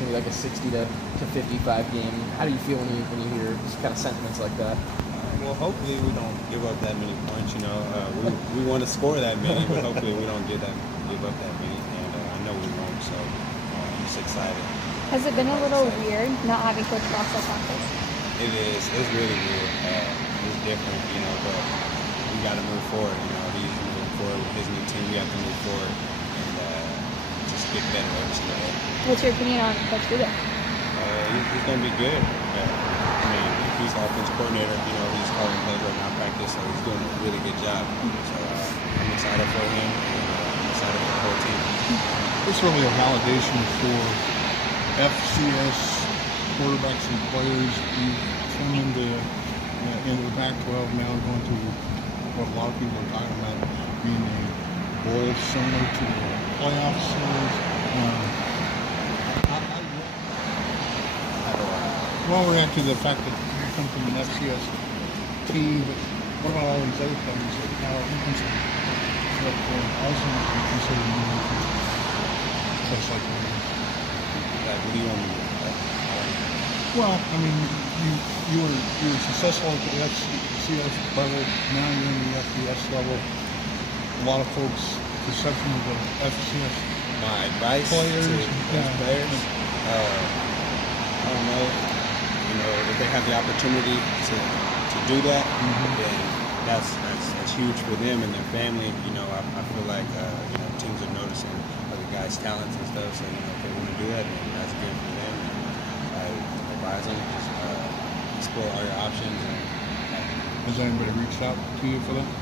going to be like a 60 to 55 game. How do you feel when you hear kind of sentiments like that? Well, hopefully we don't give up that many points. You know, we want to score that many, but hopefully we don't give up that many. And I know we won't, so I'm just excited. Has it been a little weird not having Coach Ross at practice? It is. It's really weird. It's different, you know, but we got to move forward. You know, he's moving forward with his new team. We have to move forward and just get better every single day. What's your opinion on Coach Duda? He's going to be good. I mean, he's the offensive coordinator. You know, he's calling plays right now practice, so he's doing a really good job. So I'm excited for him. I'm excited for the whole team. It's really a validation for FCS quarterbacks and players. You've come into the Pac-12 now, going to what a lot of people are talking about being a bowl similar to the playoff series. Well, we're into the fact that you come from an FCS team, but what about all these other things that now you consider what also you consider moving to a place like that? What do you want me to do? Well, I mean, you were successful at the FCS level, now you're in the FBS level. A lot of folks' perception of the FCS my advice players, to those players, I don't know. You know, if they have the opportunity to do that, then that's huge for them and their family. You know, I feel like you know, teams are noticing other guys' talents and stuff. So you know, if they want to do that, then that's good for them. I advise them just explore all your options. Has anybody reached out to you for that? No.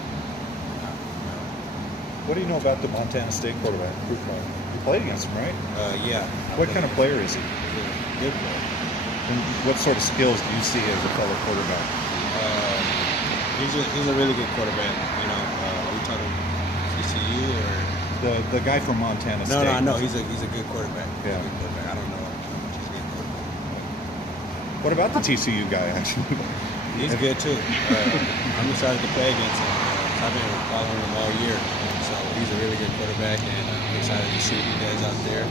What do you know about the Montana State quarterback? You played against him, right? Yeah. What kind of player is he? Good player. And what sort of skills do you see as a fellow quarterback? He's a really good quarterback. You know, are we talking TCU or The guy from Montana State? No, I know he's a good quarterback. Yeah. He's a good quarterback. I don't know how much he's a good quarterback. What about the TCU guy, actually? He's good too. I'm excited to play against him. I've been following him all year, so he's a really good quarterback, and I'm excited to see what he does out there.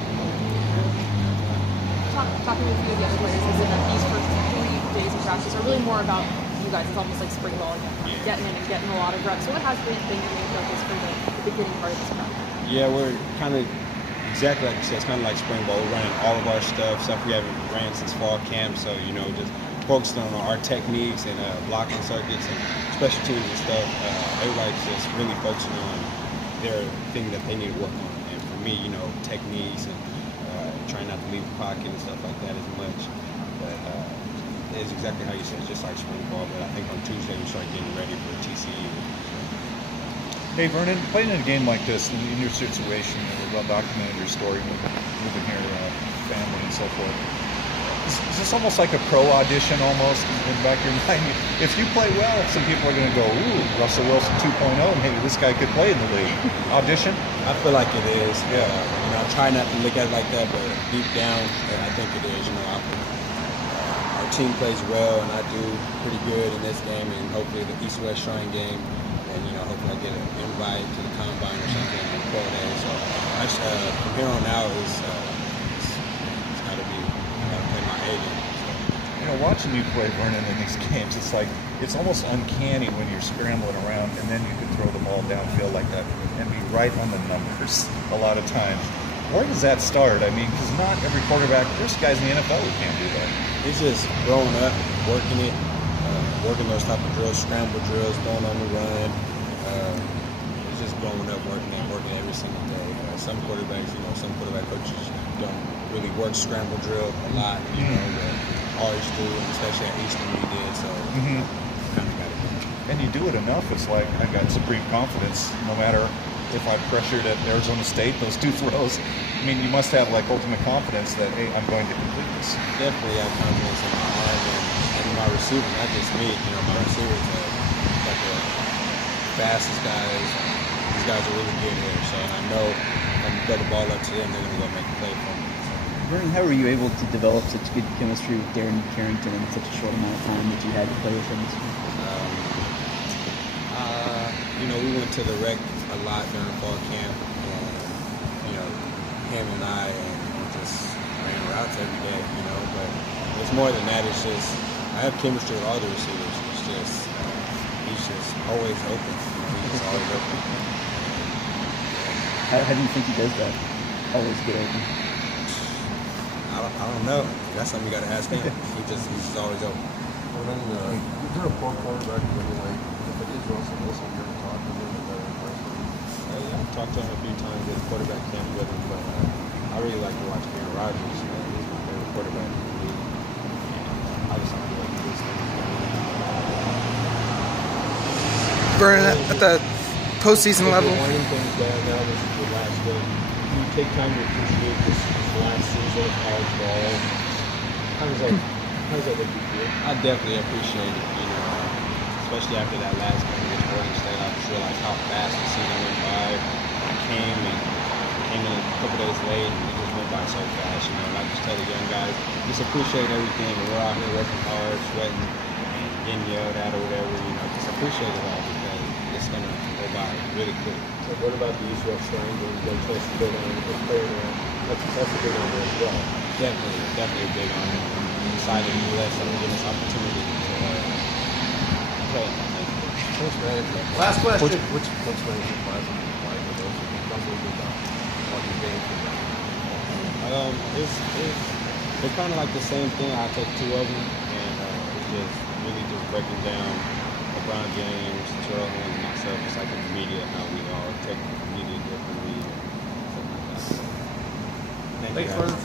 Talking with a few of the other players, is that these first 3 days of practice are really more about you guys. It's almost like spring ball again, getting in and getting a lot of reps. So what has been your main focus for the beginning part of this practice? Yeah, we're kind of exactly like you said. It's kind of like spring ball. We're running all of our stuff we haven't ran since fall camp. So you know, just focused on our techniques and blocking circuits and special teams and stuff. Everybody's just really focusing on their thing that they need to work on. And for me, you know, techniques and trying not to leave the pocket and stuff like that as much. But it's exactly how you said. It's just like spring ball. But I think on Tuesday we start getting ready for TCU. Hey, Vernon, playing in a game like this, in your situation, you're well documented your story, moving here, family and so forth. Is this almost like a pro audition almost in the back of your mind? If you play well, some people are going to go, ooh, Russell Wilson 2.0, maybe this guy could play in the league. Audition? I feel like it is. Yeah. You know, I try not to look at it like that, but deep down, I think it is. You know, our team plays well, and I do pretty good in this game, and hopefully the East-West Shrine game, and you know, hopefully I get an invite to the combine or something in the pro day. So from here on out, it's got to be play my A game. You know, watching you play, Vernon, in these games, it's almost uncanny when you're scrambling around and then you can throw the ball downfield like that and be right on the numbers a lot of times. Where does that start? I mean, because not every quarterback, there's guys in the NFL who can't do that. It's just growing up, working it, working those type of drills, scramble drills, throwing on the run. It's just growing up, working every single day. Some quarterbacks, you know, some quarterback coaches don't really work scramble drill a lot, you know, but always do, and especially at Eastern we did, so kind of got it going. And you do it enough, it's like, I've got supreme confidence, no matter if I pressured at Arizona State, those 2 throws. I mean, you must have, like, ultimate confidence that, hey, I'm going to complete this. Definitely have confidence in my arm and my receiver, not just me. You know, my receivers are like the fastest guys. These guys are really good here, so I know if I'm going to throw the ball up to them, they're going to go make a play for me. Vernon, how were you able to develop such good chemistry with Darren Carrington in such a short amount of time that you had to play with him this week? You know, we went to the rec a lot during fall camp, and you know, him and I just ran routes every day, you know. But it's more than that. It's just I have chemistry with all the receivers. It's just he's just always open. He's just always open. How do you think he does that? Always get open. I don't know. That's something you got to ask him. He's just always open. Well, then, is there a poor quarterback really like, if it is Russell Wilson, you're talking to him about it personally? Yeah, I've talked to him a few times at quarterback camp with him, but I really like to watch Aaron Rodgers. He's my favorite quarterback in the league. And I just like the way he does things. Vernon, at the postseason level. One of the things that now this is the last game. You take time to appreciate this last season of college ball. How does that make you feel? I definitely appreciate it, you know, especially after that last game against Oregon State. I just realized how fast the season went by. I came in a couple days late, and it just went by so fast, you know. And I just tell the young guys, just appreciate everything. And we're out here working hard, sweating, and getting yelled at or whatever, you know. Just appreciate it all because it's gonna go by really quick. So what about the issue of strength and getting a chance to go down and play around? That's a big one there as well. Definitely a big on it. I'm excited to let someone give us opportunity to play. Coach Management. Last question. Which Coach Management class would you like for those who don't really about what you're getting from that? They're kind of like the same thing. I take two of them, and it's just really just breaking down LeBron James, Terrell Owens, and myself. It's like in the media, how we all take the media differently. Stuff like that. Thank you, guys.